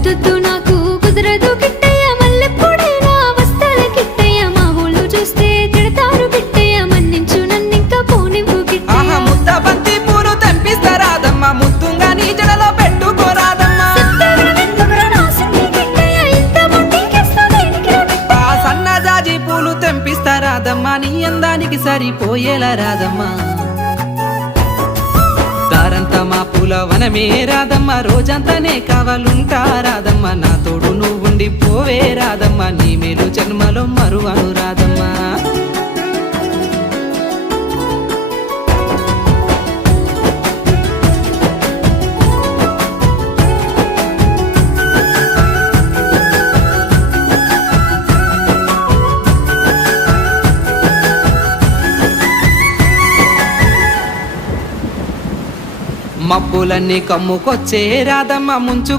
వద్దొద్దు నాకు కుదరదు కిట్టయ్య, మల్లెప్పుడైనా వస్తాల కిట్టయ్య. మా ఊళ్ళు చూస్తే తిడతారు కిట్టయ్య, మన్నించు నన్నింకా పోనివ్వు కిట్టయ్య. ముద్ద బంతి పూలు తెంపిస్తారాదమ్మ, ముద్దుంగా నీ జడలో పెట్టుకోరాదమ్మా. సన్నజాజి పూలు తెంపిస్తారాదమ్మా, నీ అందానికి సరిపోయేలా రాదమ్మా. దారంతా మా పూల వనమే రాదమ్మా, రోజంతానే కావాలుంటారాదమ్మా. నా తోడు నువ్వుండి పోవే రాదమ్మా, నీ మేలు జన్మలో మరువను రాదమ్మా. మబ్బులన్నీ కమ్ముకొచ్చే రాదమ్మ, ముంచు